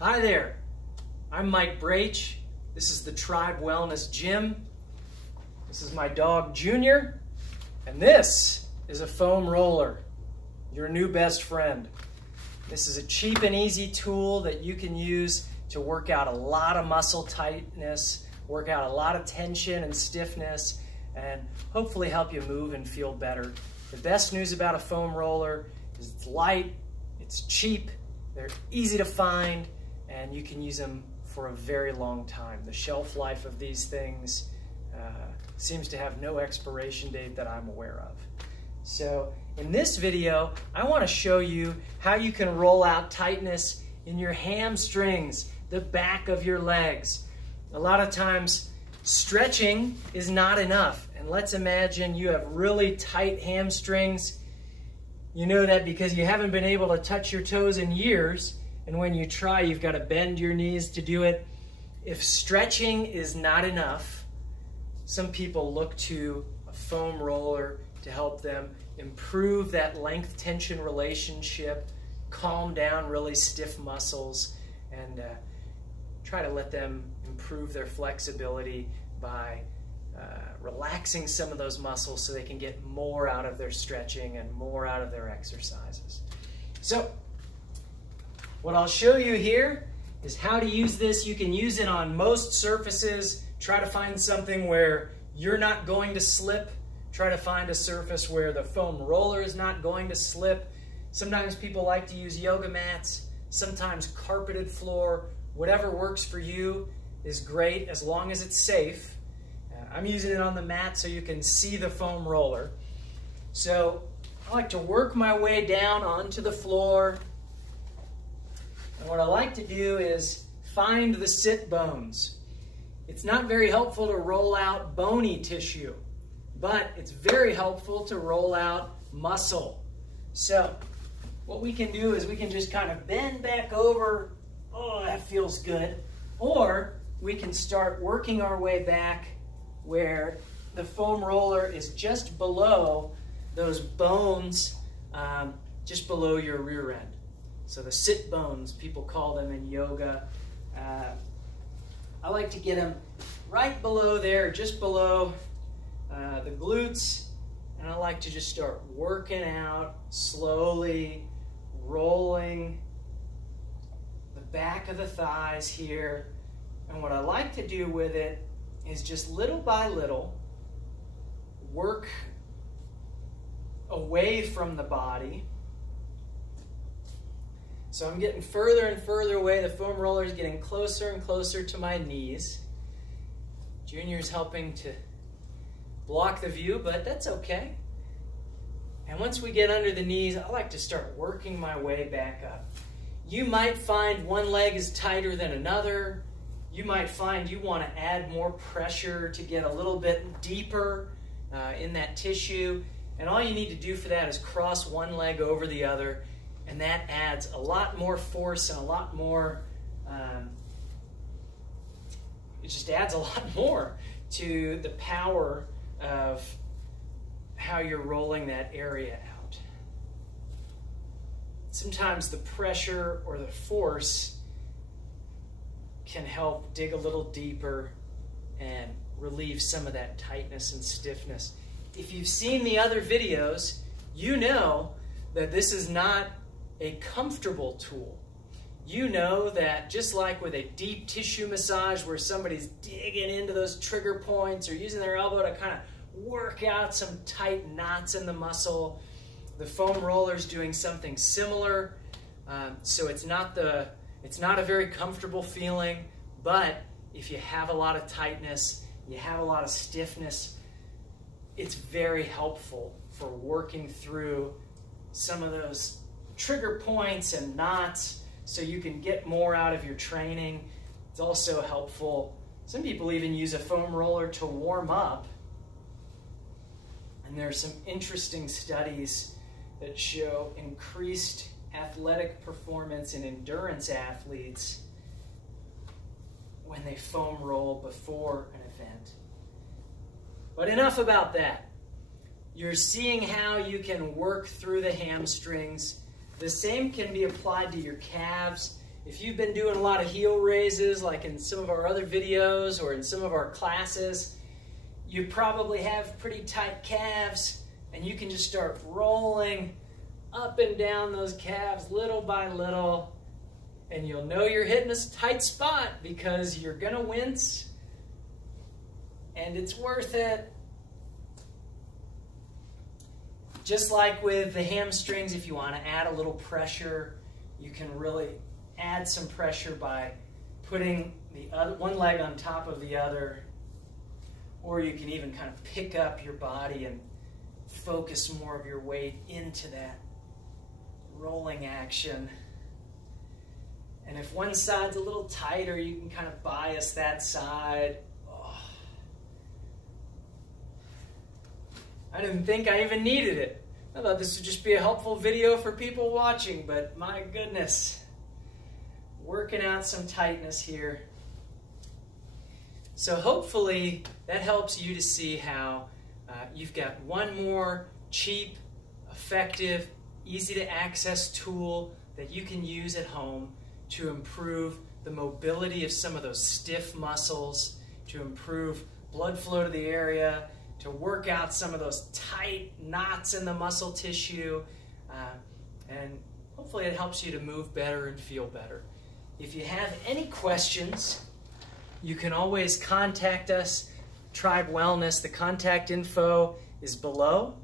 Hi there, I'm Mike Brach. This is the Tribe Wellness Gym. This is my dog Junior, and this is a foam roller, your new best friend. This is a cheap and easy tool that you can use to work out a lot of muscle tightness, work out a lot of tension and stiffness, and hopefully help you move and feel better. The best news about a foam roller is it's light, it's cheap, they're easy to find, and you can use them for a very long time. The shelf life of these things seems to have no expiration date that I'm aware of. So in this video, I want to show you how you can roll out tightness in your hamstrings, the back of your legs. A lot of times stretching is not enough, and let's imagine you have really tight hamstrings. You know that because you haven't been able to touch your toes in years, and when you try, you've got to bend your knees to do it. If stretching is not enough, some people look to a foam roller to help them improve that length-tension relationship, calm down really stiff muscles, and try to let them improve their flexibility by relaxing some of those muscles so they can get more out of their stretching and more out of their exercises. So what I'll show you here is how to use this. You can use it on most surfaces. Try to find something where you're not going to slip. Try to find a surface where the foam roller is not going to slip. Sometimes people like to use yoga mats, sometimes carpeted floor. Whatever works for you is great as long as it's safe. I'm using it on the mat so you can see the foam roller. So I like to work my way down onto the floor. And what I like to do is find the sit bones. It's not very helpful to roll out bony tissue, but it's very helpful to roll out muscle. So what we can do is we can just kind of bend back over. Oh, that feels good. Or we can start working our way back where the foam roller is just below those bones, just below your rear end. So the sit bones, people call them in yoga. I like to get them right below there, just below the glutes, and I like to just start working out slowly, rolling the back of the thighs here. And what I like to do with it is just little by little work away from the body. So I'm getting further and further away. The foam roller is getting closer and closer to my knees. Junior's helping to block the view, but that's okay. And once we get under the knees, I like to start working my way back up. You might find one leg is tighter than another. You might find you want to add more pressure to get a little bit deeper in that tissue. And all you need to do for that is cross one leg over the other, and that adds a lot more force and a lot more, it just adds a lot more to the power of how you're rolling that area out. Sometimes the pressure or the force can help dig a little deeper and relieve some of that tightness and stiffness. If you've seen the other videos, you know that this is not a comfortable tool. You know that just like with a deep tissue massage where somebody's digging into those trigger points or using their elbow to kind of work out some tight knots in the muscle, the foam roller is doing something similar. So it's not a very comfortable feeling, but if you have a lot of tightness, you have a lot of stiffness, it's very helpful for working through some of those trigger points and knots so you can get more out of your training. It's also helpful. Some people even use a foam roller to warm up. And there are some interesting studies that show increased athletic performance in endurance athletes when they foam roll before an event. But enough about that. You're seeing how you can work through the hamstrings. The same can be applied to your calves. if you've been doing a lot of heel raises, like in some of our other videos or in some of our classes, you probably have pretty tight calves, and you can just start rolling up and down those calves little by little, and you'll know you're hitting a tight spot because you're gonna wince, and it's worth it. Just like with the hamstrings, if you want to add a little pressure, you can really add some pressure by putting the one leg on top of the other, or you can even kind of pick up your body and focus more of your weight into that rolling action. And if one side's a little tighter, you can kind of bias that side. I didn't think I even needed it. I thought this would just be a helpful video for people watching, but my goodness. Working out some tightness here. So hopefully that helps you to see how you've got one more cheap, effective, easy to access tool that you can use at home to improve the mobility of some of those stiff muscles, to improve blood flow to the area, to work out some of those tight knots in the muscle tissue, and hopefully it helps you to move better and feel better. If you have any questions, you can always contact us, Tribe Wellness. The contact info is below.